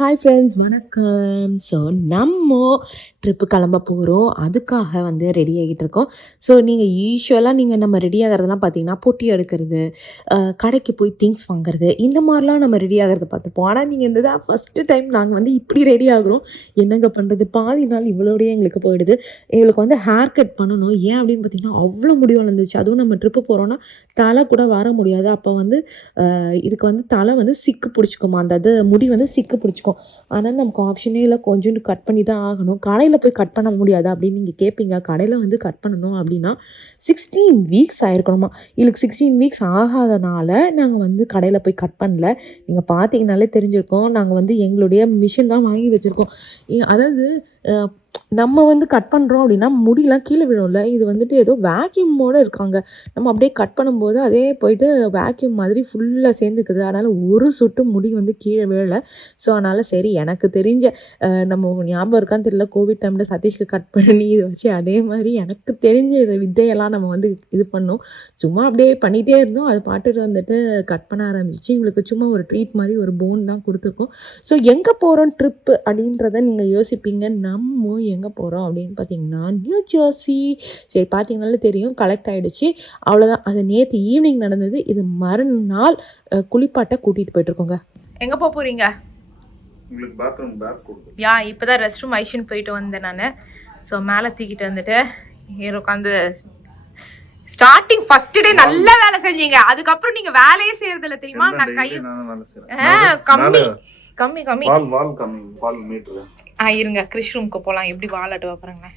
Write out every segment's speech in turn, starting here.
Hi friends, வணக்கம். So நம்ம trip கிளம்ப போகிறோம். அதுக்காக வந்து ரெடி ஆகிட்டு இருக்கோம். ஸோ நீங்கள் யூஸ்வலாக நம்ம ரெடி ஆகிறதெல்லாம் பார்த்தீங்கன்னா பொட்டி எடுக்கிறது, கடைக்கு போய் திங்ஸ் வாங்குறது, இந்த மாதிரிலாம் நம்ம ரெடி ஆகிறத பார்த்துப்போம். ஆனால் நீங்கள் இந்த தான் ஃபஸ்ட்டு டைம் நாங்கள் வந்து இப்படி ரெடி ஆகுறோம். என்னங்க பண்ணுறது, பாதி நாள் இவ்வளோடையே எங்களுக்கு போயிடுது. எங்களுக்கு வந்து ஹேர் கட் பண்ணணும். ஏன் அப்படின்னு பார்த்தீங்கன்னா அவ்வளோ முடி வளர்ந்துச்சு. அதுவும் நம்ம ட்ரிப்பு போகிறோன்னா தலை கூட வர முடியாது. அப்போ வந்து இதுக்கு வந்து தலை வந்து சிக்கு பிடிச்சிக்குமா, அந்த இது முடி வந்து சிக்கு பிடிச்சிக்கும். ஆனால் நமக்கு ஆப்ஷனே இல்லை, கொஞ்சோண்டு கட் பண்ணி தான் ஆகணும். கடையில் போய் கட் பண்ண முடியாது அப்படின்னு நீங்கள் கேட்பீங்க. கடையில் வந்து கட் பண்ணணும் அப்படின்னா 16 வீக்ஸ் ஆயிருக்கணுமா. இதுக்கு 16 வீக்ஸ் ஆகாதனால நாங்கள் வந்து கடையில் போய் கட் பண்ணல. நீங்கள் பார்த்தீங்கனாலே தெரிஞ்சிருக்கோம், நாங்கள் வந்து எங்களுடைய மிஷின் தான் வாங்கி வச்சுருக்கோம். அதாவது நம்ம வந்து கட் பண்ணுறோம் அப்படின்னா முடியெலாம் கீழே விழும்ல. இது வந்துட்டு ஏதோ வேக்யூமோடு இருக்காங்க. நம்ம அப்படியே கட் பண்ணும்போது அதே போயிட்டு வேக்யூம் மாதிரி ஃபுல்லாக சேர்ந்துக்குது. அதனால் ஒரு சொட்டு முடி வந்து கீழே விழலை. ஸோ அதனால் சரி, எனக்கு தெரிஞ்ச நம்ம ஞாபகம் இருக்கான்னு தெரியல, கோவிட் டைமில் சதீஷ்க்கு கட் பண்ணி இதை வச்சு அதே மாதிரி எனக்கு தெரிஞ்ச இதை வித்தையெல்லாம் நம்ம வந்து இது பண்ணோம். சும்மா அப்படியே பண்ணிகிட்டே இருந்தோம். அது பாட்டுட்டு வந்துட்டு கட் பண்ண ஆரம்பிச்சிச்சு. எங்களுக்கு சும்மா ஒரு ட்ரீட் மாதிரி ஒரு போன் தான் கொடுத்துருக்கோம். ஸோ எங்கே போகிறோம் ட்ரிப்பு அப்படின்றத நீங்கள் யோசிப்பீங்க. நம்ம எங்கே போகிறோம் அப்படின்னு பார்த்தீங்கன்னா நியூ ஜெர்சி. சரி, பார்த்தீங்கனாலே தெரியும், கலெக்ட் ஆகிடுச்சு. அவ்வளோதான். அது நேற்று ஈவினிங் நடந்தது. இது மறுநாள் குளிப்பாட்டை கூட்டிகிட்டு போயிட்டுருக்கோங்க. எங்கே போக போகிறீங்க? உங்களுக்கு பாத்ரூம் பேக் கொடுக்கும். யா, இப்போ தான் ரெஸ்ட் ரூம் ஐஷன் போயிட்டு வந்தேன் நான். ஸோ மேலே தூக்கிட்டு வந்துட்டு உட்காந்து ஸ்டார்டிங் ஃபர்ஸ்ட் டே நல்ல வேலை செஞ்சீங்க. அதுக்கப்புறம் நீங்க வேலையே செய்யறதில்ல தெரியுமா? நான் கை கம்மி கம்மி கம்மி வால் கம்மி வால் மீட்டர். இருங்க, கிறிஷ் ரூமுக்கு போகலாம். எப்படி வால் ஆட்டு வைப்பாருங்க.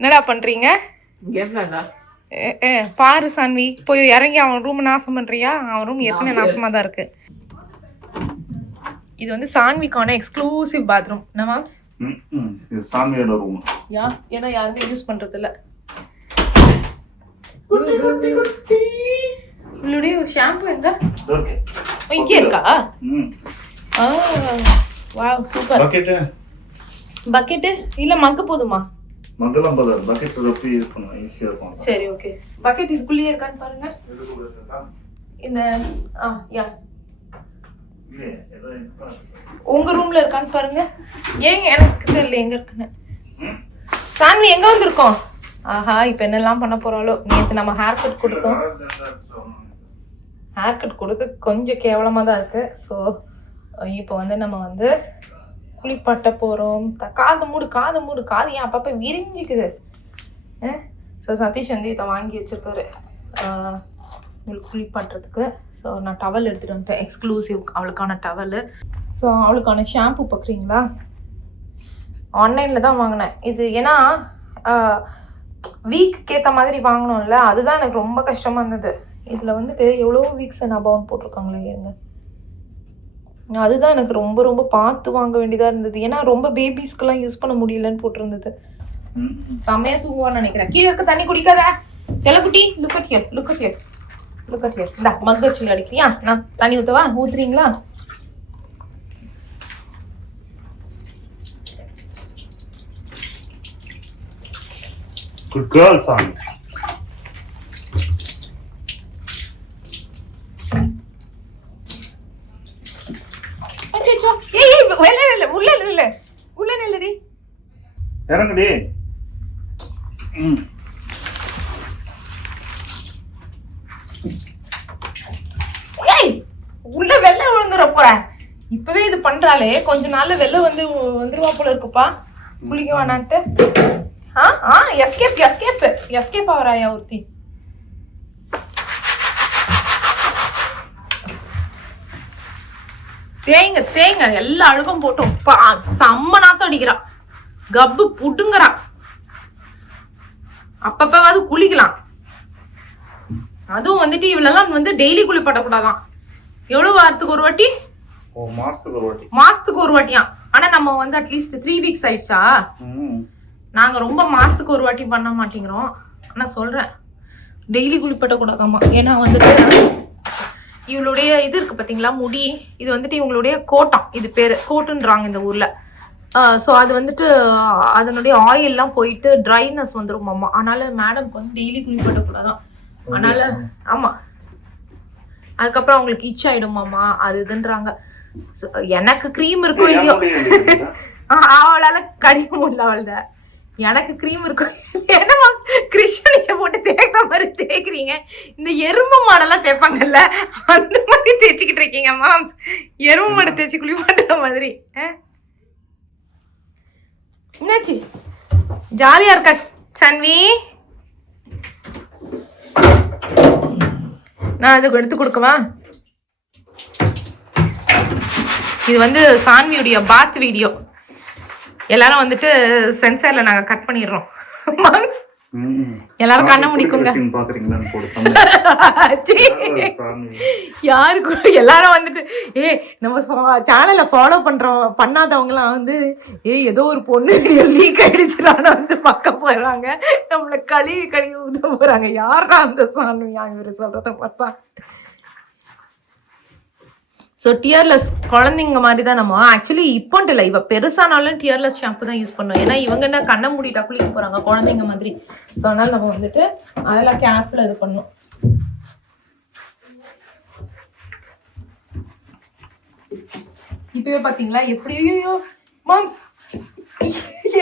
என்னடா பண்றீங்க? பாரு சான்வி, போய் இறங்கி அவன் ரூம் நாசம் பண்றியா? அவன் ரூம் எத்தனை நாசமா தான் இருக்கு. இது வந்து சான்விக்கான எக்ஸ்க்ளூசிவ் பாத்ரூம். நவாம்ஸ், இது சான்வியோட ரூம். யா, ஏன்னா யாருமே யூஸ் பண்றது இல்ல. இவளுடைய ஷாம்பு எங்க? இங்கே இருக்கா? Wow, super. பக்கெட் இல்ல, மக்கு போதுமா? மங்கலாம் போதா, பக்கெட் ரொப்பி இருக்கணும், ஈஸியா இருக்கும். சரி, ஓகே. பக்கெட் இதுக்குள்ளே இருக்கான்னு பாருங்க. இந்த யா, உங்க ரூம்ல இருக்கான்னு பாருங்க. ஏங்க எனக்கு தெரியல எங்க இருக்குன்னு. சான்வி எங்க வந்திருக்கோம்? ஆஹா, இப்போ என்னெல்லாம் பண்ண போறாளோ. நேற்று நம்ம ஹேர் கட் கொடுத்தோம். ஹேர் கட் கொடுத்து கொஞ்சம் கேவலமாக தான் இருக்கு. ஸோ இப்போ வந்து நம்ம வந்து குளிப்பாட்ட போகிறோம். காது மூடு காது ஏன் அப்பப்போ விரிஞ்சிக்குது. ஸோ சதீஷ் வந்து இதை வாங்கி வச்சிருப்பாரு உங்களுக்கு குளிப்பாட்டுறதுக்கு. ஸோ நான் டவல் எடுத்துகிட்டு வந்துட்டேன், எக்ஸ்க்ளூசிவ் அவளுக்கான டவலு. ஸோ அவளுக்கான ஷாம்பு பார்க்குறீங்களா, ஆன்லைனில் தான் வாங்கினேன். இது ஏன்னா வீக்கு ஏற்ற மாதிரி வாங்கணும்ல, அதுதான் எனக்கு ரொம்ப கஷ்டமாக இருந்தது. இதில் வந்துட்டு எவ்வளோ வீக்ஸ் நான் பவுன் போட்டிருக்காங்களே இருங்க. அதுதான் எனக்கு ரொம்ப ரொம்ப பார்த்து வாங்க வேண்டியதாக இருந்தது. ஏன்னா ரொம்ப பேபிஸ்க்கெல்லாம் யூஸ் பண்ண முடியலன்னு போட்டிருந்தது. செமையா தூங்குவான்னு நினைக்கிறேன். கீழே இருக்க தண்ணி குடிக்காத செல்லக்குட்டி. Look at here. இந்த மக் வச்சு அடிக்கிறியா? நான் தண்ணி ஊற்றவா? ஊத்துறீங்களா? Good girl, son. அச்சோ, ஏய் உள்ள நில்லடி. இறங்குடி. ஏய், உள்ள வெள்ளை விழுந்துற போற. இப்பவே இது பண்றாலே, கொஞ்ச நாள்ல வெள்ளை வந்துருவா போல இருக்குப்பா. குளிக்க வேணான்ட்டு. எஸ்கேப் ஆவராயா ஒருத்தி. தேங்க எல்லா அழுகும் போட்டும் செம்ம நாத்தம் அடிக்கிறா. கப்பு புடுங்குறா. அப்பப்பாவது குளிக்கலாம். அதுவும் வந்துட்டு இவளெல்லாம் வந்து டெய்லி குளிப்பாட்டக்கூடாதான். எவ்வளவு வாரத்துக்கு ஒரு வாட்டி? மாசத்துக்கு ஒரு வாட்டியா? ஆனா நம்ம வந்து அட்லீஸ்ட் 3 வீக்ஸ் ஆயிடுச்சா. நாங்க ரொம்ப மாசத்துக்கு ஒரு வாட்டி பண்ண மாட்டேங்கிறோம். ஆனா சொல்றேன், டெய்லி குளிப்பாட்டக்கூடாதாமா. ஏன்னா வந்துட்டு இவளுடைய இது இருக்கு பார்த்தீங்களா, முடி. இது வந்துட்டு இவங்களுடைய கோட்டம். இது பேர் கோட்டுன்றாங்க இந்த ஊர்ல. ஸோ அது வந்துட்டு அதனுடைய ஆயில்லாம் போயிட்டு ட்ரைனஸ் வந்துருமாம்மா. அதனால மேடம்க்கு வந்து டெய்லி குளிப்பாட்டக்கூடாதான். அதனால ஆமா, அதுக்கப்புறம் அவங்களுக்கு இச் ஆயிடுமாம்மா அது இதுன்றாங்க. எனக்கு க்ரீம் இருக்கும் இல்லையோ, அவளால கடிக்க முடியல அவள்த. எனக்கு க்ரீம் இருக்கும். ஏன்னா கிறிஸ்டனிச்ச போட்டு தேய்க்கிற மாதிரி தேய்க்கிறீங்க. இந்த எறும்பு மாடெல்லாம் தேய்ப்பாங்கல்ல, அந்த மாதிரி தேய்ச்சிக்கிட்டு இருக்கீங்கம்மா. எறும்பு மாடை தேய்ச்சி குளிப்பாட்டுற மாதிரி. என்னாச்சு, ஜாலியா இருக்கா சன்வி? நான் அதுக்கு எடுத்து கொடுக்கவா? இது வந்து சான்வியுடைய பாத் வீடியோ. எல்லாரும் வந்துட்டு சென்சார்ல நாங்க கட் பண்ணிடுறோம். எல்லாரும் கண்ண முடிக்குங்க. யாருக்கு எல்லாரும் வந்துட்டு நம்ம சேனலை ஃபாலோ பண்ணாதவங்க எல்லாம் வந்து ஏதோ ஒரு பொண்ணு லீக் ஆயிடுச்சுன்னு வந்து பக்கம் போயிடுறாங்க. நம்மள கழுவி ஊத போறாங்க. யாரா அந்த சான்வியா இவரு சொல்றத பார்த்தா. ஸோ டியர்லெஸ் குழந்தைங்க மாதிரி தான் நம்ம ஆக்சுவலி இப்போன்ட்டு இல்லை, இவ பெருசானாலும் டியர்லெஸ் ஷாம்பு தான் யூஸ் பண்ணுவோம். ஏன்னா இவங்க என்ன கண்ணை மூடிட்டா குளிக்க போறாங்க குழந்தைங்க மாதிரி. ஸோ அதனால நம்ம வந்துட்டு அதெல்லாம் கேர்ஃபுல்லாக இது பண்ணணும். இப்பவே பாத்தீங்களா எப்படியோ மாம்ஸ்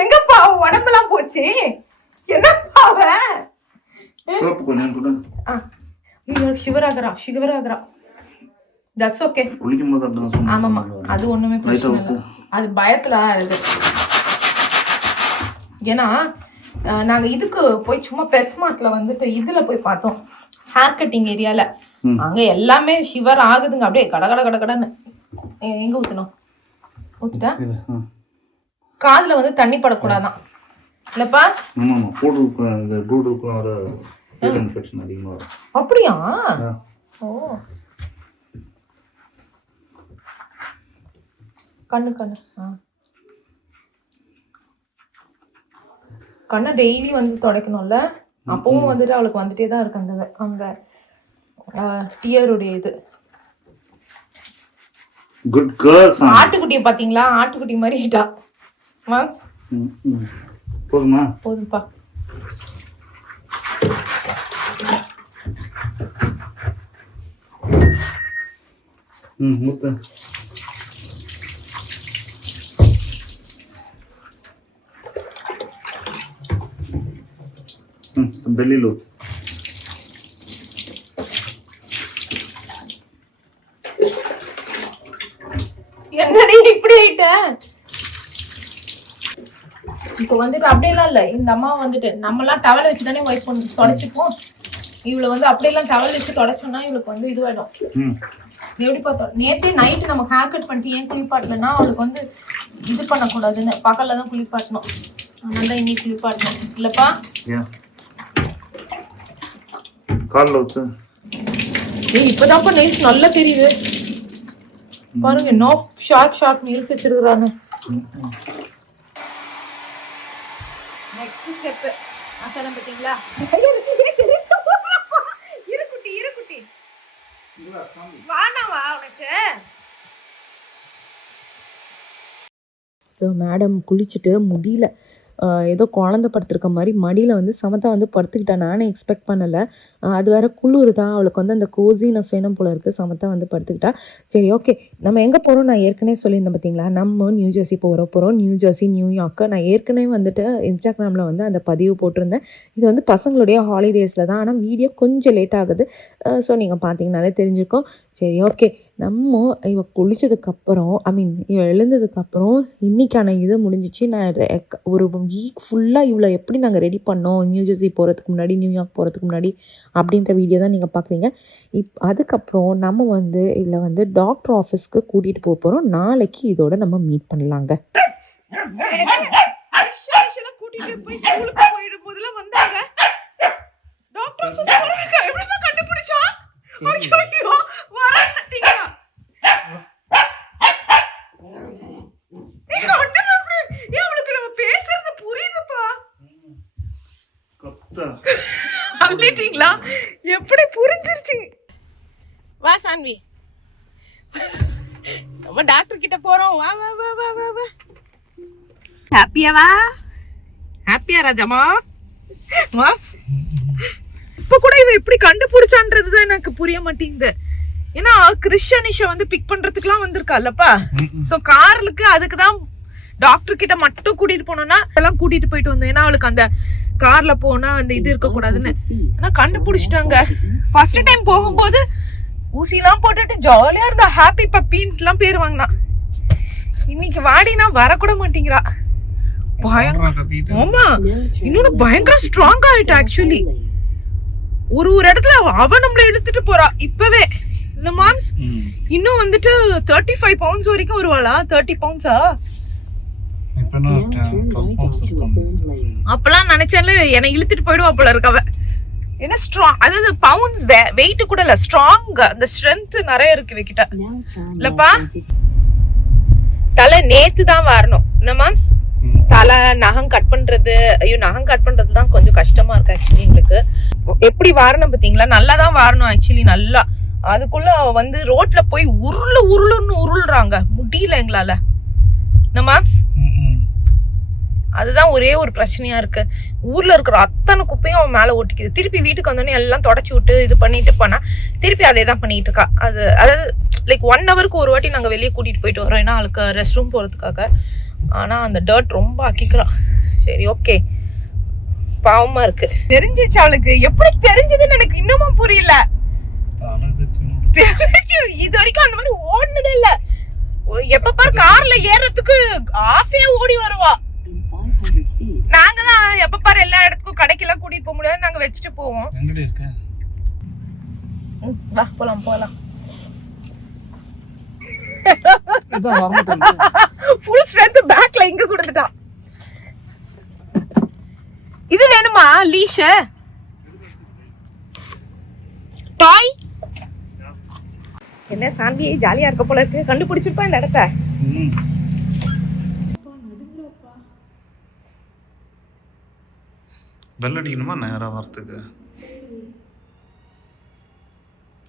எங்கப்பா உடம்பெல்லாம் போச்சு? என்னப்பா சிவராகரா தட்ஸ் ஓகே. குளிக்கும்போது அப்படிதான் சொன்னாங்க. ஆமாமா, அது ஒண்ணுமே பிரச்சனை இல்லை. அது பயத்துல இது. ஏன்னா நாங்க இதுக்கு போய் சும்மா பெட்ஸ்மார்ட்ல வந்துட்டு இதுல போய் பார்த்தோம், ஹேர் கட்டிங் ஏரியால. அங்க எல்லாமே ஷிவர் ஆகுதுங்க அப்படியே கடன்னு. எங்க ஊத்தணும்? ஊத்துட்டா காதுல வந்து தண்ணி படக்கூடாதான் இல்லப்பா? அப்படியா? ஓ, கண்ணு கண்ணை டெய்லி வந்து துடைக்கணும்ல. அப்பவும் வந்துட்டு அவளுக்கு வந்துட்டே தான் இருக்கு அந்த டியருடைய இது. Good girl. ஆட்டுக்குட்டியை பாத்தீங்களா? ஆட்டுக்குட்டி மாதிரி ஹிட்டா. மாம்ஸ் போதுமா? போதும்பா. மூத்த பெல்லிலோ என்னடி இப்படி ஆயிட்ட? இப்போ வந்துட்டு அப்படியெல்லாம் இல்லை. இந்த அம்மா வந்துட்டு நம்மலாம் டவல் வச்சு தானே வைப் பண்ணி தொடச்சிப்போம். இவளை வந்து அப்படியெல்லாம் டவல் வச்சு தொடச்சோம்னா இவளுக்கு வந்து இதுவாயிடும். எப்படி பார்த்தோம் நேற்றே நைட்டு நம்ம ஹேர் கட் பண்ணிட்டு ஏன் குளிப்பாட்டலன்னா அவளுக்கு வந்து இது பண்ணக்கூடாதுன்னு பகல்ல தான் குளிப்பாட்டணும். அதனால தான் இன்னைக்கு குளிப்பாட்டணும் இல்லப்பா? கால்ல ஊத்து. இப்பதான்ப்பா நெயில்ஸ் நல்லா தெரியுது பாருங்க. நோ ஷார்ப் நெயில்ஸ் வச்சிருக்காங்க. நெக்ஸ்ட் ஸ்டெப் அசரம் பாத்தீங்களா? இருக்குட்டி வாடா உனக்கு. ஸோ மேடம் குளிச்சுட்டு முடியல, ஏதோ குழந்தை படுத்துருக்க மாதிரி மடியில் வந்து சமத்தா வந்து படுத்துக்கிட்டா. நானே எக்ஸ்பெக்ட் பண்ணலை. அது வேறு குளிர் தான், அவளுக்கு வந்து அந்த கோசினஸ் வேணும் போல இருக்குது. சமத்தா வந்து படுத்துக்கிட்டா. சரி ஓகே, நம்ம எங்கே போகிறோம் நான் ஏற்கனவே சொல்லியிருந்தேன் பார்த்தீங்களா? நம்ம நியூ ஜெர்சி போகிறோம். New Jersey, New York. நான் ஏற்கனவே வந்துட்டு இன்ஸ்டாகிராமில் வந்து அந்த பதிவு போட்டிருந்தேன். இது வந்து பசங்களுடைய ஹாலிடேஸில் தான், ஆனால் வீடியோ கொஞ்சம் லேட் ஆகுது. ஸோ நீங்கள் பார்த்தீங்கனாலே தெரிஞ்சிருக்கோம். சரி ஓகே, நம்ம இவ குளித்ததுக்கப்புறம் இவ எழுந்ததுக்கப்புறம் இன்றைக்கான இது முடிஞ்சிச்சு. நான் ஒரு வீக் ஃபுல்லாக இவ்வளோ எப்படி நாங்கள் ரெடி பண்ணோம் நியூ ஜெர்சி போகிறதுக்கு முன்னாடி, நியூயார்க் போகிறதுக்கு முன்னாடி அப்படின்ற வீடியோ தான் நீங்கள் பார்க்குறீங்க. அதுக்கப்புறம் நம்ம வந்து இதில் வந்து டாக்டர் ஆஃபீஸ்க்கு கூட்டிகிட்டு போக போகிறோம். நாளைக்கு இதோட நம்ம மீட் பண்ணலாங்க. கூட்டிட்டு போய் ஸ்கூலுக்கு போயிடும் போதெல்லாம் வந்தாங்க. டாக்டர் எப்படிமா கண்டுபிடிச்சா? ஐயோ வரட்டீங்களா? நீங்க வந்து எப்படி அவளுக்கு நம்ம பேசுறது புரியுதுப்பா? கத்தா அல்லிட்டீங்களா? எப்படி புரிஞ்சிருச்சு? வா சான்வி, நம்ம டாக்டர் கிட்ட போறோம். வா வா வா வா வா. ஹாப்பியாவா? ஹாப்பியா ராஜாமா? இப்ப கூட இவ எப்படி கண்டுபிடிச்சான்றதுதான் எனக்கு புரிய மாட்டேங்குது. ஏன்னா கிறிஸ்டியனிஷ வந்து பிக் பண்றதுக்குலாம் வந்திருக்கால்லப்பா. சோ காருக்கு அதுக்குதான் டாக்டர் கிட்ட மட்டும் கூட்டிட்டு போனோம்னா எல்லாம் கூட்டிட்டு போயிட்டு வந்தோம். ஏன்னா அவளுக்கு அந்த கார்ல போனா அந்த இது இருக்க கூடாதுன்னு. ஆனா கண்டுபிடிச்சிட்டாங்க. ஃபர்ஸ்ட் டைம் போகும்போது ஊசிலாம் போட்டுட்டு ஜாலியா இருந்தா, ஹாப்பி பப்பின்னு எல்லாம் பேர் வாங்கினா. இன்னைக்கு வாடினா வரக்கூட மாட்டேங்கிறா. ஆமா, இன்னொன்னு பயங்கர ஸ்ட்ராங் ஆயிட்டா. ஆக்சுவலி ஒரு இடத்துல அவ நம்மள இழுத்துட்டு போறா இப்பவே. இல்ல மாம்ஸ், இன்னும் வந்துட்டு 35 பவுண்ட்ஸ் வரைக்கும் வருவாளா? 30 பவுண்ட்ஸா? அப்பெல்லாம் நினைச்சால என்னை இழுத்துட்டு போயிடுவா போல இருக்கவ. என்ன ஸ்ட்ராங், அதாவது பவுண்ட்ஸ் வெயிட் கூட இல்ல, ஸ்ட்ராங், அந்த ஸ்ட்ரென்த் நிறைய இருக்கு இவகிட்ட இல்லப்பா. தலை நேத்து தான் வரணும் என்ன மாம்ஸ்? தலை நகம் கட் பண்றது, ஐயோ நகம் கட் பண்றது தான் கொஞ்சம் கஷ்டமா இருக்கு ஆக்சுவலி எங்களுக்கு. எப்படி வாரணும் பாத்தீங்களா? நல்லா தான் வாரணும் ஆக்சுவலி. நல்லா அதுக்குள்ள வந்து ரோட்ல போய் உருளுன்னு உருள்றாங்க, முடியல எங்களால என்ன மாம்ஸ். அதுதான் ஒரே ஒரு பிரச்சனையா இருக்கு. ஊர்ல இருக்கிற அத்தனை குப்பையும் அவன் மேல ஓட்டிக்குது. திருப்பி வீட்டுக்கு வந்தோடனே எல்லாம் தொடச்சி விட்டு இது பண்ணிட்டு போனா திருப்பி அதே தான் பண்ணிட்டு இருக்கா. அதாவது லைக் 1 ஹவருக்கு ஒரு வாட்டி நாங்க வெளியே கூட்டிட்டு போயிட்டு வரோம், ஏன்னா அவளுக்கு ரெஸ்ட் ரூம் போறதுக்காக. ஆனா அந்த டர்ட் ரொம்ப அக்கிக்கிறான். சரி ஓகே, பாவமா இருக்கு. தெரிஞ்சிச்சு அவளுக்கு. எப்படி தெரிஞ்சதுன்னு எனக்கு இன்னமும் புரியல. இது வரைக்கும் அந்த மாதிரி ஓடுனதே இல்ல. எப்ப பாரு கார்ல ஏறதுக்கு ஆசையா ஓடி வருவா. நாங்க தான் எப்ப பாரு எல்லா இடத்துக்கும் கடைக்கெல்லாம் கூட்டிட்டு போக முடியாது, நாங்க வச்சுட்டு போவோம். வா போலாம் போலாம். ஃபுல் ஸ்ட்ரென்த் பேக்ல இங்க கொடுத்துட்டா. இது வேணுமா லீஷ் டாய்? என்ன சாந்தி ஜாலியா இருக்க போல இருக்கு. கண்டுபிடிச்சிருப்பா இந்த இடத்த. பெல் அடிக்கணுமா நேரா வரத்துக்கு?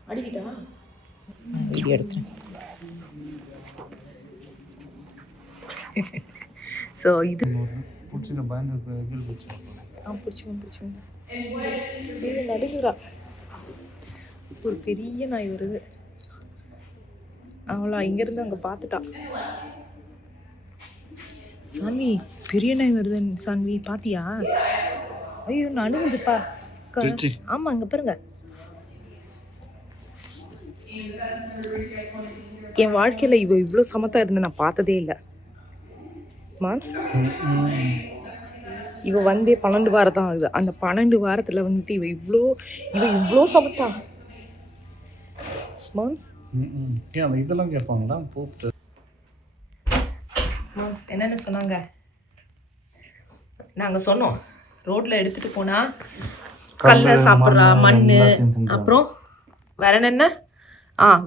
அடிக்கிட்டா வீடியோ எடுத்துறேன். ஸோ இது பிடிச்சிங்க பயந்து கீழ் பிடிச்சி பிடிச்சிங்க இது நடுங்குறா. ஒரு பெரிய நாய் வருது. அவளா இங்கேருந்து அங்கே பார்த்துட்டா. சான்வி பெரிய நாய் வருது. சான்வி பாத்தியா? ஐயோ நடுங்குதுப்பா. ஆமா இங்க பாருங்க. என் வாழ்க்கையில இவ இவ்வளோ சமத்தா இருந்து நான் பார்த்ததே இல்லை மாம்ஸ். இவ வந்தே 12 வாரம் தான் ஆகுது. அந்த 12 வாரத்துல வந்துட்டு இவ இவ்வளோ சமத்தா மாம்ஸ். இதெல்லாம் கேட்பாங்களா கூப்பிட்டு? மாம்ஸ் என்னென்ன சொன்னாங்க? நாங்கள் சொன்னோம் ரோட்ல எடுத்துட்டு போனா கல்ல சாப்பிட்றா, மண்ணு, அப்புறம் வேற என்னென்ன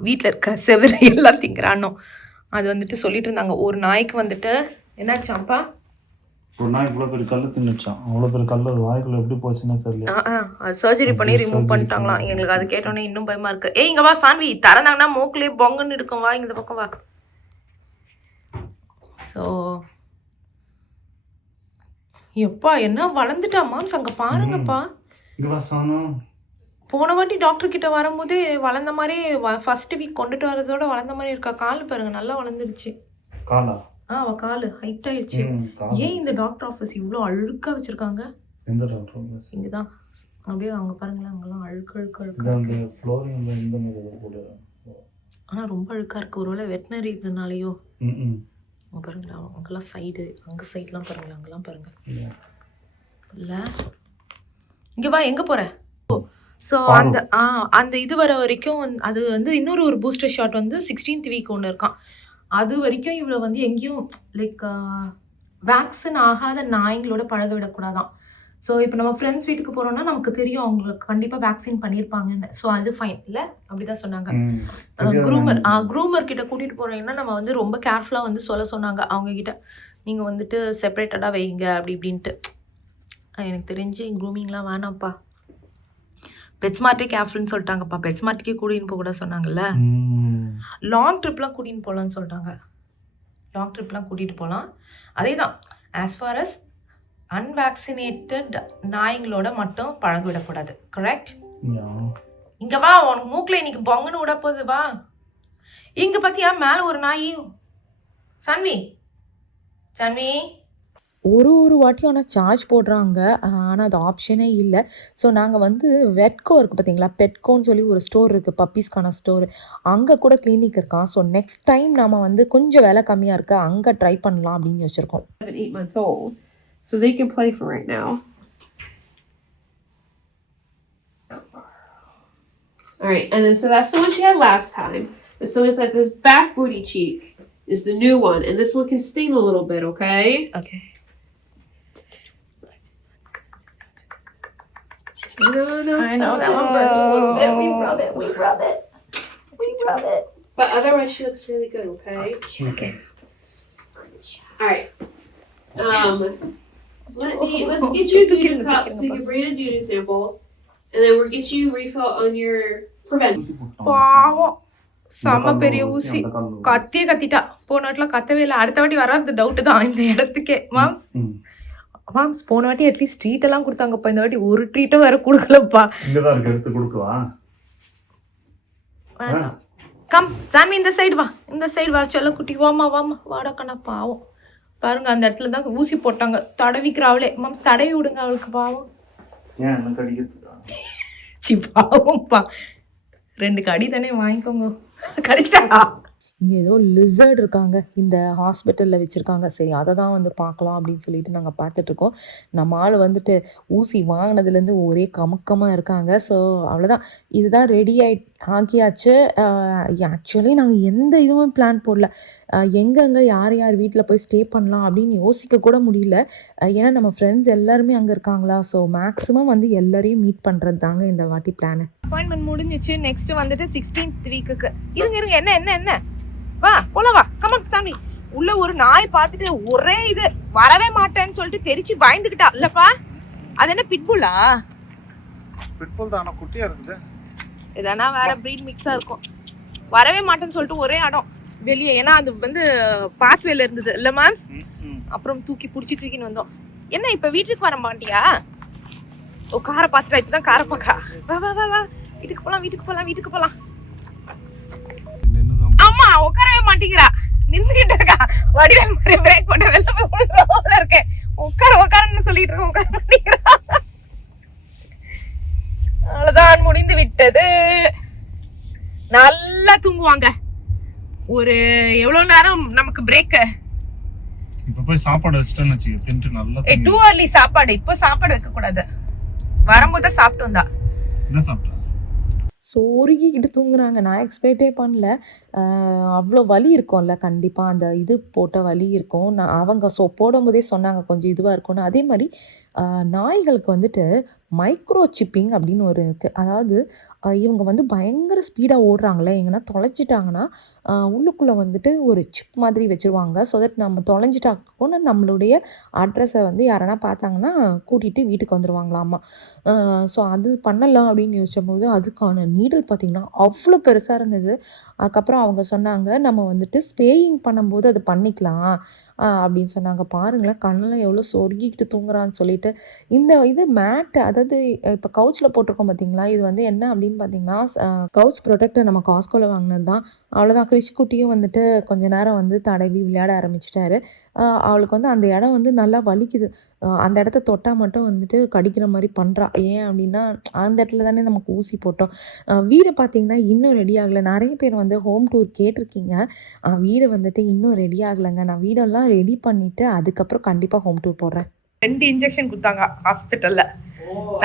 வீட்டில் இருக்க செவரு எல்லாம் திங்கிறானோ. அது வந்துட்டு சொல்லிட்டு இருந்தாங்க. ஒரு நாய்க்கு வந்துட்டு என்னாச்சாப்பா, ஒரு நாய் இவ்வளோ பெரிய கல் தின்னுச்சான். அவ்வளோ பெரிய கல் வாய்க்குள்ள எப்படி போச்சுன்னு தெரியல. அது சர்ஜரி பண்ணி ரிமூவ் பண்ணிட்டாங்களாம். எங்களுக்கு அது கேட்டோன்னே இன்னும் பயமா இருக்கு. இங்க வா சான்வி, திறந்தாங்கன்னா மூக்குலேயே பொங்கன்னு இருக்கும். வா இந்த பக்கம் வா. ஸோ எப்பா என்ன வளர்ந்துட்டா மாம்ஸ், அங்க பாருங்கப்பா. போன வாட்டி டாக்டர் கிட்ட வரும்போதே வளர்ந்த மாதிரி, ஃபர்ஸ்ட் வீக் கொண்டுட்டு வரதோட வளர்ந்த மாதிரி இருக்கா. கால் பாருங்க நல்லா வளர்ந்துருச்சு. காலா? அவ காலு ஹைட் ஆயிடுச்சு. ஏன் இந்த டாக்டர் ஆஃபீஸ் இவ்வளோ அழுக்கா வச்சிருக்காங்க? எந்த டாக்டர் ஆஃபீஸ்? இங்கதான் அப்படியே அங்க பாருங்களேன், அங்கெல்லாம் அழுக்கு. அந்த ஃப்ளோரிங் இந்த மாதிரி போல. ஆனா ரொம்ப அழுக்கா இருக்கு. ஒருவேளை வெட்டினரி இதனாலயோ. அங்க பாருங்களா, அங்கெல்லாம் சைடு, அங்க சைட்லாம் பாருங்களா, அங்கெல்லாம் பாருங்க. இல்ல இங்க வா, எங்க போற? ஸோ அந்த இது வர வரைக்கும் அது வந்து இன்னொரு ஒரு பூஸ்டர் ஷாட் வந்து 16th வீக் ஒன்று இருக்கான். அது வரைக்கும் இவ்வளோ வந்து எங்கேயும் லைக் வேக்சின் ஆகாத நாய்களோட பழக விடக்கூடாதான். ஸோ இப்போ நம்ம ஃப்ரெண்ட்ஸ் வீட்டுக்கு போகிறோம்னா நமக்கு தெரியும் அவங்களுக்கு கண்டிப்பாக வேக்சின் பண்ணியிருப்பாங்கன்னு. ஸோ அது ஃபைன் இல்லை, அப்படிதான் சொன்னாங்க. க்ரூமர் கிட்ட கூட்டிகிட்டு போகிறீங்கன்னா நம்ம வந்து ரொம்ப கேர்ஃபுல்லாக வந்து சொல்ல சொன்னாங்க அவங்கக்கிட்ட. நீங்கள் வந்துட்டு செப்பரேட்டடாக வைங்க அப்படி இப்படின்ட்டு. எனக்கு தெரிஞ்சு க்ரூமிங்லாம் வேணாம்ப்பா. பெட்ஸ்மார்ட்டே கேர்ஃபுல்னு சொல்லிட்டாங்கப்பா. பெட்ஸ்மார்ட்டுக்கே கூட்டின்னு போக கூட சொன்னாங்கல்ல. லாங் ட்ரிப்லாம் கூட்டின்னு போகலான்னு சொல்லிட்டாங்க. லாங் ட்ரிப்லாம் கூட்டிகிட்டு போகலாம். அதே தான் ஆஸ் ஃபார் அஸ் அன்வேக்சினேட்டட் நாய்ங்களோட மட்டும் பழக விடக்கூடாது. கரெக்ட்? இங்க வா, உனக்கு மூக்கில் இன்னைக்கு பொங்கன்னு விட போகுது. வா இங்க பார்த்தியா மேலே ஒரு நாய். சன்வி சன்வி ஒரு வாட்டியும் ஆனால் சார்ஜ் போடுறாங்க, ஆனால் அது ஆப்ஷனே இல்லை. ஸோ நாங்கள் வந்து வெட்கோ இருக்குது பார்த்தீங்களா, பெட்கோன்னு சொல்லி ஒரு ஸ்டோர் இருக்குது, பப்பீஸ்க்கான ஸ்டோர். அங்கே கூட கிளினிக் இருக்கான். ஸோ நெக்ஸ்ட் டைம் நம்ம வந்து கொஞ்சம் விலை கம்மியாக இருக்கு, அங்கே ட்ரை பண்ணலாம் அப்படின்னு வச்சுருக்கோம். 8 months old, so they can play for right now. All right, and then so that's the one she had last time. And so it's like this back booty cheek is the new one, and this one can sting a little bit, okay? Okay. No. I know that one burns a little bit. We rub it. But otherwise, she looks really good, okay? Okay. All right. Let's get you a doo-doo cup so you can bring a doo-doo sample, and then we'll get you refill on your prevention. பாவம், செம்ம பெரிய ஊசி. கத்திட்டா. போன வாட்டிலாம் கத்தவே இல்லை. அடுத்த வாட்டி வராது doubt தான் இந்த இடத்துக்கே. மாம்ஸ் போன வாட்டி அட்லீஸ்ட் ட்ரீட் எல்லாம் கொடுத்தாங்கப்பா, இந்த வாட்டி ஒரு ட்ரீட்டும் வேற கொடுக்கலப்பா. இங்கதான் இருக்கு, எடுத்து கொடுக்கவா? கம் சாமி, இந்த சைடு வா, இந்த சைடு வா. சொல்ல குட்டி வாமா வாடா கண்ணா. பாவம் பாருங்க, அந்த இடத்துல தான் ஊசி போட்டாங்க. தடவிக்கிற அவளே. மாம்ஸ் தடவி விடுங்க அவளுக்கு. பாவம். ஏன் என்ன கடிக்கிறதுக்கா? சி பாவம்ப்பா, 2 கடி தானே, வாங்கிக்கோங்க. கடிச்சிட்டா. இங்கே ஏதோ லிசர்ட் இருக்காங்க இந்த ஹாஸ்பிட்டலில் வச்சுருக்காங்க. சரி, அதை தான் வந்து பார்க்கலாம் அப்படின்னு சொல்லிட்டு நாங்கள் பார்த்துட்ருக்கோம். நம்ம ஆள் வந்துட்டு ஊசி வாங்கினதுலேருந்து ஒரே கமுக்கமாக இருக்காங்க. ஸோ அவ்வளோதான், இதுதான் ரெடி ஆகியாச்சு. ஆக்சுவலி நாங்கள் எந்த இதுவும் பிளான் போடல, எங்கெங்கே யார் வீட்டில் போய் ஸ்டே பண்ணலாம் அப்படின்னு யோசிக்க கூட முடியல. ஏன்னா நம்ம ஃப்ரெண்ட்ஸ் எல்லாருமே அங்கே இருக்காங்களா. ஸோ மேக்ஸிமம் வந்து எல்லாரையும் மீட் பண்ணுறது தாங்க இந்த வாட்டி பிளானு. அப்பாயின்மெண்ட் முடிஞ்சிச்சு. நெக்ஸ்ட் வந்துட்டு 16th வீக்குக்கு. இருங்க என்ன வா போலாம், வா கமான் சாமி. உள்ள ஒரு நாய் பார்த்துட்டு ஒரே இது வரவே மாட்டேன்னு சொல்லிட்டு தெரிச்சு பயந்துக்கிட்டா இல்லப்பா. அது என்ன பிட்புல்லா? பிட்புல் தான், குட்டியா இருக்குது. இதனா வேற பிரீட் மிக்ஸா இருக்கும். வரவே மாட்டேன்னு சொல்லிட்டு ஒரே இடம் வெளியே. ஏன்னா அது வந்து பாத்வேல இருந்தது இல்ல மேம். அப்புறம் தூக்கின்னு வந்தோம். என்ன இப்ப வீட்டுக்கு வர மாட்டியா? ஓ, காரை பார்த்துட்டா. இப்பதான் காரை பார்க்கா. வா வீட்டுக்கு போலாம். அம்மா உட்காரவே மாட்டேங்கிறா, நின்றுகிட்டு இருக்கா. வடிவேல் மாதிரி பிரேக் போட்டு வெளில போய் இருக்கேன். உட்காருன்னு சொல்லிட்டு இருக்கேன், உட்கார மாட்டேங்கிறா. அவ்வளவுதான், முடிந்து விட்டது. நல்லா தூங்குவாங்க. ஒரு எவ்வளவு நேரம் நமக்கு பிரேக்? இப்ப போய் சாப்பாடு வச்சிட்டேன்னு வச்சுக்க, தின்ட்டு நல்லா டூ early சாப்பாடு. இப்போ சாப்பாடு வைக்க கூடாது, வரும்போது சாப்பிட்டு வந்தா. என்ன சாப்பிட்டா? சொருகிக்கிட்டு தூங்குறாங்க. நான் எக்ஸ்பெக்டே பண்ணல. அவ்வளோ வலி இருக்கும்ல, கண்டிப்பாக அந்த இது போட்ட வலி இருக்கும். அவங்க போடும்போதே சொன்னாங்க கொஞ்சம் இதுவாக இருக்கும்னு. அதே மாதிரி நாய்களுக்கு வந்துட்டு மைக்ரோ சிப்பிங் அப்படின்னு ஒரு இருக்குது. அதாவது இவங்க வந்து பயங்கர ஸ்பீடாக ஓடுறாங்களே, எங்கன்னா தொலைச்சிட்டாங்கன்னா உள்ளுக்குள்ளே வந்துட்டு ஒரு சிப் மாதிரி வச்சுருவாங்க. ஸோ தட் நம்ம தொலைஞ்சிட்டாக்கோன்னு நம்மளுடைய அட்ரஸை வந்து யாரனா பார்த்தாங்கன்னா கூட்டிகிட்டு வீட்டுக்கு வந்துடுவாங்களாமா. ஸோ அது பண்ணலாம் அப்படின்னு யோசிச்சபோது அதுக்கான நீடல் பார்த்திங்கன்னா அவ்வளோ பெருசாக இருந்தது. அதுக்கப்புறம் அவங்க சொன்னாங்க நம்ம வந்துட்டு ஸ்பேயிங் பண்ணும்போது அது பண்ணிக்கலாம் அப்படின்னு சொன்னாங்க. பாருங்களேன், கண்ணெல்லாம் எவ்வளோ சொருகிக்கிட்டு தூங்குறான்னு சொல்லிட்டு. இந்த இது மேட்டு, அதாவது இப்போ கவுச்சில் போட்டிருக்கோம் பார்த்தீங்களா, இது வந்து என்ன அப்படின்னு பார்த்தீங்கன்னா கவுச் ப்ரொடெக்டர் நம்ம காஸ்கோவில் வாங்கினது தான். அவ்வளோதான். கிறிஷ்குட்டியும் வந்துட்டு கொஞ்ச நேரம் வந்து தடவி விளையாட ஆரம்பிச்சிட்டாரு. அவளுக்கு வந்து அந்த இடம் வந்து நல்லா வலிக்குது. அந்த இடத்த தொட்டால் மட்டும் வந்துட்டு கடிக்கிற மாதிரி பண்ணுறா. ஏன் அப்படின்னா அந்த இடத்துல தானே நமக்கு ஊசி போட்டோம். வீடு பார்த்திங்கன்னா இன்னும் ரெடி ஆகலை. நிறைய பேர் வந்து ஹோம் டூர் கேட்டிருக்கீங்க. வீடு வந்துட்டு இன்னும் ரெடி ஆகலைங்க. நான் வீடெல்லாம் ரெடி பண்ணிவிட்டு அதுக்கப்புறம் கண்டிப்பாக ஹோம் டூர் போடுறேன். 2 இன்ஜெக்ஷன் கொடுத்தாங்க ஹாஸ்பிட்டல்ல.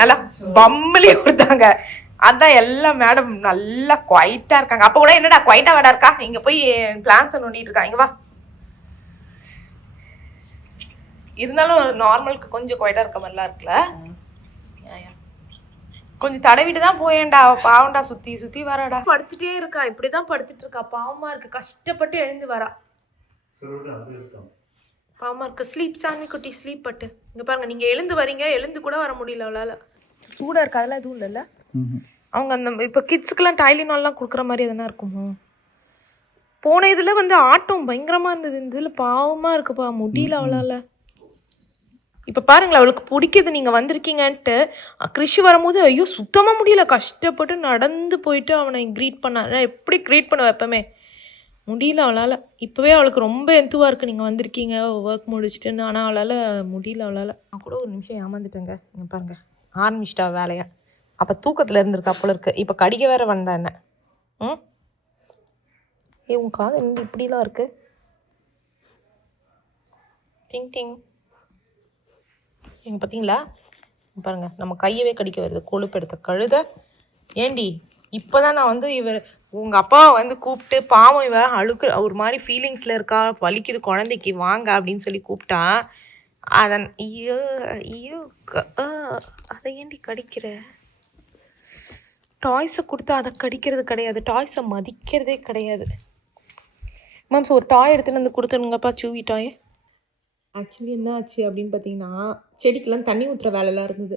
நல்லா பம்மலி கொடுத்தாங்க. அதான் எல்லா மேடம் நல்லா குவைட்டா இருக்காங்க. அப்ப கூட என்னடா குவைட்டா வாடா இருக்கா, இங்க போய் பிளான்ஸ் நோண்டிட்டு இருக்கா, இங்க வா. இருந்தாலும் நார்மலுக்கு கொஞ்சம் குவைட்டா இருக்க மாதிரிலாம் இருக்குல்ல. கொஞ்சம் தடவிட்டு தான் போயேன்டா. பாவண்டா, சுத்தி வரடா. படுத்துட்டே இருக்கா, இப்படிதான் படுத்துட்டு இருக்கா. பாவமா இருக்கு, கஷ்டப்பட்டு எழுந்து வரா. பாவமா இருக்கு. ஸ்லீப் சாமி குட்டி, ஸ்லீப் பட்டு. இங்க பாருங்க, நீங்க எழுந்து வரீங்க, எழுந்து கூட வர முடியல அவளால. சூடா இருக்கு, அதெல்லாம் எதுவும் இல்லைல்ல. அவங்க அந்த இப்போ கிட்ஸுக்கெல்லாம் டைலினால்லாம் கொடுக்குற மாதிரி எதனா இருக்குமோ? போன இதில் வந்து ஆட்டம் பயங்கரமாக இருந்தது. இந்த இதில் பாவமாக இருக்குப்பா, முடியல அவளால். இப்போ பாருங்களேன் அவளுக்கு பிடிக்குது நீங்கள் வந்திருக்கீங்கன்ட்டு. கிறிஷ் வரும்போது ஐயோ சுத்தமாக முடியல, கஷ்டப்பட்டு நடந்து போயிட்டு அவனை க்ரீட் பண்ண. நான் எப்படி க்ரீட் பண்ண வைப்பமே முடியல அவளால். இப்போவே அவளுக்கு ரொம்ப எந்துவாக இருக்குது நீங்கள் வந்திருக்கீங்க ஒர்க் முடிச்சுட்டுன்னு. ஆனால் அவளால் முடியல. நான் கூட ஒரு நிமிஷம் ஏமாந்துட்டேங்க. இங்கே பாருங்கள் ஆரம்பிச்சிட்டா வேலையை. அப்போ தூக்கத்தில் இருந்திருக்கா போல இருக்கு. இப்போ கடிக்க வேற வந்தா என்ன? உன் காது என்ன இப்படிலாம் இருக்கு? டிங் டிங். எங்க பார்த்தீங்களா பாருங்கள் நம்ம கையவே கடிக்க வருது கொழுப்பு எடுத்த கழுத. ஏண்டி இப்போ தான் நான் வந்து உங்கள் அப்பாவை வந்து கூப்பிட்டு பாவம் இவ அழுக்கு ஒரு மாதிரி ஃபீலிங்ஸில் இருக்கா, வலிக்குது குழந்தைக்கு வாங்க அப்படின்னு சொல்லி கூப்பிட்டா. அதன் ஐயோ ஐயோ அதை ஏண்டி கடிக்கிற? டாய்ஸை கொடுத்து அதை கடிக்கிறது கிடையாது, டாய்ஸை மதிக்கிறதே கிடையாது. மேம்ஸ் ஒரு டாய் எடுத்துன்னு வந்து கொடுத்துருங்கப்பா, சூவி டாய். ஆக்சுவலி என்ன ஆச்சு அப்படின்னு பார்த்தீங்கன்னா செடிக்கெலாம் தண்ணி ஊற்றுற வேலைலாம் இருந்தது.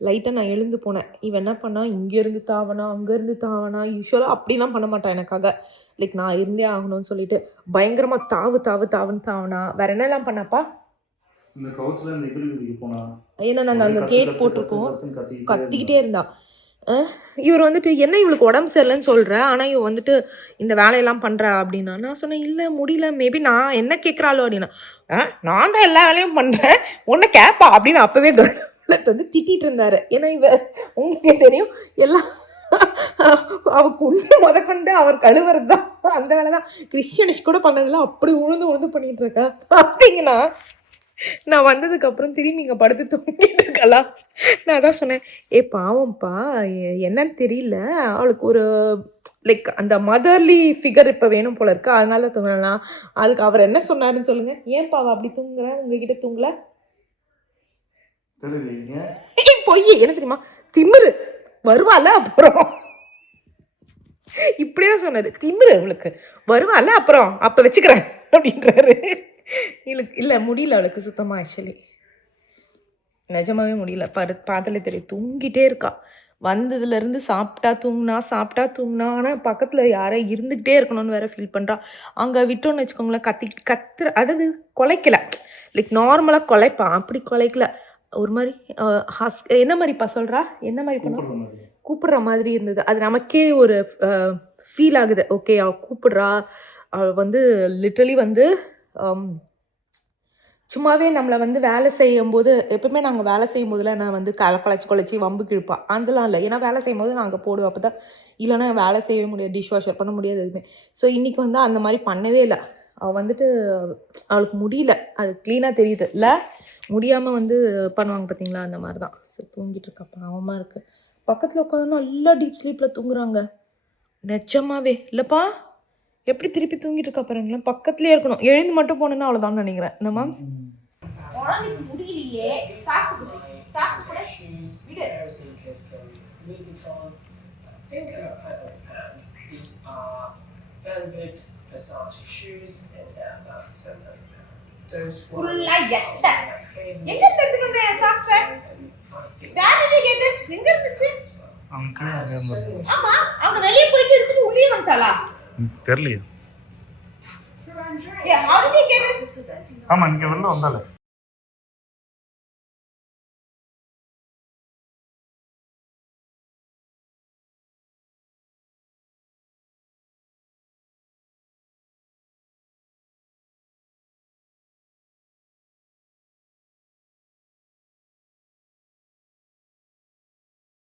லைட்டாக நான் எழுந்து போனேன். இவன் என்ன பண்ணா இங்கேருந்து தாவனா அங்கேருந்து தாவனா. யூஸ்வலாக அப்படிலாம் பண்ண மாட்டான் எனக்காக. லைக் நான் இருந்தே ஆகணும்னு சொல்லிட்டு பயங்கரமாக தாவுன்னு தாவனா. வேற என்னெல்லாம் பண்ணாப்பா? ஏன்னா நாங்கள் அங்கே கேட் போட்டிருக்கோம். கத்திக்கிட்டே இருந்தா. இவர் வந்துட்டு என்ன இவளுக்கு உடம்பு சரியில்லைன்னு சொல்கிற, ஆனால் இவன் வந்துட்டு இந்த வேலையெல்லாம் பண்ணுறா அப்படின்னா. நான் சொன்னேன் இல்லை முடியல, மேபி நான் என்ன கேட்குறாளோ அப்படின்னா. நான் தான் எல்லா வேலையும் பண்ணுறேன் ஒன்றை கேட்பா அப்படின்னு அப்போவே கவனத்தை வந்து திட்டிகிட்டு இருந்தார். ஏன்னா உங்களுக்கே தெரியும் எல்லாம் அவருக்கு உள்ள கொண்டு அவர் கழுவுறது தான் அந்த வேலை தான். கிறிஸ்டியனிஷ் கூட பண்ணதில்ல, அப்படி உழுந்து பண்ணிகிட்டு இருக்கா. பார்த்தீங்கன்னா நான் வந்ததுக்கப்புறம் திரும்பி இங்கே படுத்து தூங்கிட்டு இருக்கலாம். நான் தான் சொன்னேன் பாவம்ப்பா என்னன்னு தெரியல, அவளுக்கு ஒரு லைக் அந்த மதர்லி ஃபிகர் இப்போ வேணும் போல இருக்கு, அதனால தூங்கலாம். அதுக்கு அவர் என்ன சொன்னாருன்னு சொல்லுங்க. ஏன்ப்பா அவள் அப்படி தூங்குற, உங்ககிட்ட தூங்கல? பொய் என்ன தெரியுமா, திமிரு வருவாள் அப்புறம் இப்படிதான் சொன்னாரு. திமிரு அவளுக்கு வருவாள் அப்புறம் அப்போ வச்சுக்கிறேன் அப்படின்றாரு. இல்லை முடியல அவளுக்கு சுத்தமாக. ஆக்சுவலி நிஜமாவே முடியல. பார்த்தாலே தெரியும் தூங்கிட்டே இருக்கா. வந்ததுலேருந்து சாப்பிட்டா தூங்கினா ஆனால் பக்கத்தில் யாரோ இருந்துக்கிட்டே இருக்கணும்னு வேற ஃபீல் பண்ணுறா. அங்கே விட்டோன்னு வச்சுக்கோங்களேன் கத்துற, அதாவது குலைக்கல, லைக் நார்மலாக குலைப்பா, அப்படி குலைக்கல. ஒரு மாதிரி என்ன மாதிரிப்பா சொல்கிறா, என்ன மாதிரி பண்ண கூப்பிடுற மாதிரி இருந்தது. அது நமக்கே ஒரு ஃபீல் ஆகுது. ஓகே அவள் கூப்பிடுறா, அவள் வந்து லிட்ரலி வந்து சும்மாவே நம்மளை வந்து வேலை செய்யும்போது எப்பவுமே நாங்கள் வேலை செய்யும் போதெல்லாம் நான் வந்து குழச்சி வம்பு கிழப்பா அதெல்லாம் இல்லை. ஏன்னா வேலை செய்யும் போது நாங்கள் போடுவோம், அப்போ தான். இல்லைன்னா வேலை செய்யவே முடியாது, டிஷ் வாஷர் பண்ண முடியாது எதுவுமே. ஸோ இன்றைக்கி வந்து அந்த மாதிரி பண்ணவே இல்லை. அவள் வந்துட்டு அவளுக்கு முடியல, அது க்ளீனாக தெரியுது இல்லை, முடியாமல் வந்து பண்ணுவாங்க பார்த்தீங்களா, அந்த மாதிரி தான். ஸோ தூங்கிட்டு இருக்கா, பாவமாக இருக்குது. பக்கத்தில் உட்காந்து நல்லா டீப் ஸ்லீப்பில் தூங்குறாங்க நிஜமாவே. இல்லைப்பா எப்படி திருப்பி தூங்கிட்டு இருக்கா பாருங்களேன். பக்கத்துலேயே இருக்கணும், எழுந்து மட்டும் போனேன்னா அவ்வளோதான் நினைக்கிறேன். என்ன மேம்ஸ் முடியலையே வெளியே போயிட்டு எடுத்துட்டு உள்ளே வந்துட்டாளா தெரியலையே. ஆமா நீங்க வெளில வந்தாலே